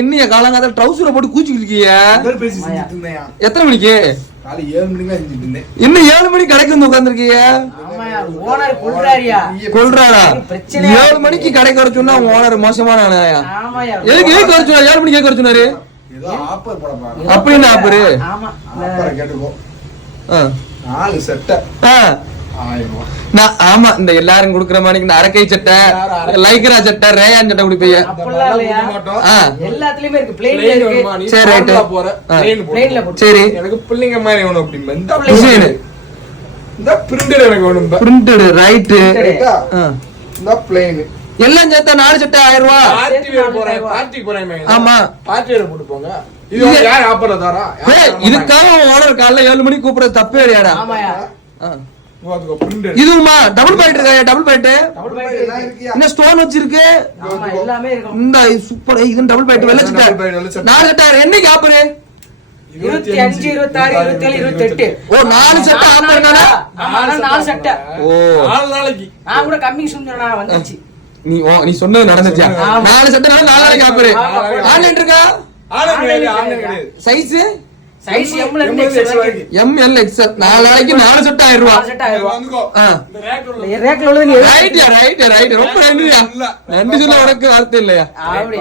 என்னைய காலங்காத்தால ட்ரவுசரை போட்டு கூச்சிட்டு இருக்கீங்க? எத்தனை மணிக்கு? காலை 7 மணிக்கு தான் செஞ்சுட்டு இருந்தேன். இன்னும் 7 மணிக்கு கடைக்கு வந்து உட்காந்துருக்கீங்க? கொல்றாரா? 7 மணிக்கு கடைக்கு வர சொன்னா ஓனர் மோசமான ஆனாயா? எதுக்கு வர சொன்னா? 7 மணிக்கு கேட்க வர சொன்னாரு? ஏதோ ஆப்பர் போட பாருங்க. அப்படி என்ன ஆப்பரு? ஆப்பரை கேட்டுக்கோ. 4 சட்டை 1000 ரூபாய். நான் ஆமா இந்த எல்லாரும் குடுக்குற மாதிரி இந்த அரக்கை சட்டை, லைக்ரா சட்டை, ரேயான் சட்டை குடிப்பீங்க. எல்லாத்துலயுமே இருக்கு. பிளேன்ல இருக்கு. சரி ரைட். பிளேன்ல போடு. சரி எனக்கு பிள்ளைங்க மாதிரி வேணும் அப்படி. இந்த டிசைன் இந்த பிரிண்டட் எனக்கு வேணும். Printed right. இந்த பிளேன் எல்லாம் சேர்த்தா 4 சட்டை 1000 ரூபாய். பார்ட்டி வேற போறேன். பார்ட்டிக்கு போறேன். ஆமா பார்ட்டி வேற போட்டு போங்க. இது யார் ஆப்பர்ல தரா? இதுக்காக ஓனர் காலைல 7 மணிக்கு கூப்பிடுறது தப்பே இல்லையாடா? ஆமாயா. இதுமா டபுள் பாயிண்ட் இருக்கா? டபுள் பாயிண்ட் என்ன ஸ்டோன் வச்சிருக்கு? ஆமா எல்லாமே இருக்கு. இந்த சூப்பர். இது டபுள் பாயிண்ட் வெள்ள சட்டை 4 சட்டை. என்னைக்கு ஆஃபர்? 25 26 27 28. ஓ 4 சட்டை ஆஃபர் தானா? ஆமா 4 சட்டை. ஓ 4 நாளைக்கு நான் கூட கம்மிங் சொன்னேனா வந்துச்சு. நீ சொன்னது நடந்துச்சா? 4 சட்டை 4 நாளைக்கு ஆஃபர். ஆன்லைன் இருக்கா? ஆன்லைன் சைஸ் சைஸ் M ல இருந்து XL வரைக்கும். ML XL 4 நாளைக்கு 4 சட்டை 1000 ரூபாய். 4 சட்டை 1000 ரூபாய். வந்துக்கோ. இந்த ரேக்ல உள்ளது நீ ரைட் ரைட் ரைட். ரொம்ப நன்றி. நன்றி சொல்ல உனக்கு வார்த்தை இல்லையா? அப்படி